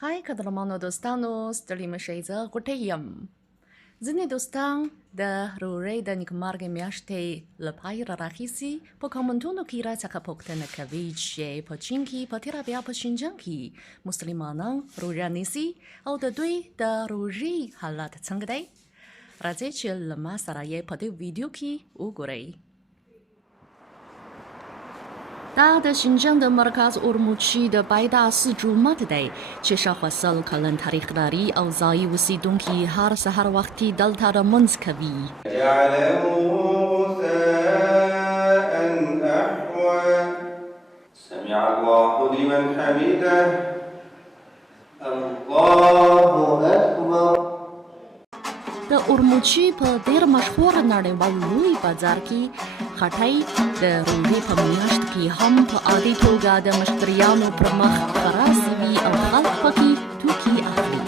هاي قدرمانو دوستانو ستړي مشئ زه غوټۍ یم. ځینې دوستان د روژې د نيکمرغه میاشتې له پای راخیسي په کامنټونو کې راڅخه پوښتنه کوي چې په چین کې په تېره بیا په شينجيانګ کې مسلمانان روژه نیسي او د دوی د روژې حالت څنګه دی؟ راځئ چې له ما سره یې په دې ویډیو کې وګورئ. دا د شينجيانګ د مرکز اورموچي د بایداسي جومات دی چې شاوخوا 100 کلن تاریخ لري او ځایي اوسیدونکي هر سهار وختي دلته لمونځ کوي. سمع الله لمن حمده الله اکبر. د اورموچي په ډېر مشهور نړیوال لوی بازار کې خټۍ د روژې په میاشت کې هم په عادي توګه د مشتریانو پر مخ خراسي وي او خلک پکې توکي اخلي.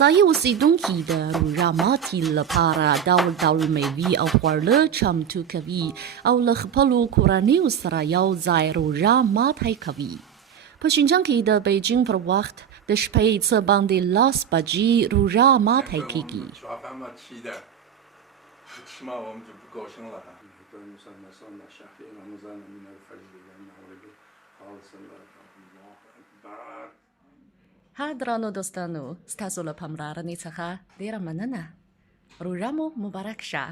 ځایي اوسیدونکي د روژه ماتي لپاره ډول ډول میوې او خواړه چمتو کوي او له خپلو کورنیو سره یو ځای روژه ماتی کوي. په شينجيانګ کې د بیجینګ پر وخت د شپې څه باندې 10 بجې روژه ماتی کیږي. ها درانو دوستانو ستاسو له پاملرنې څخه ډېره مننه. روژه مو مبارک شه.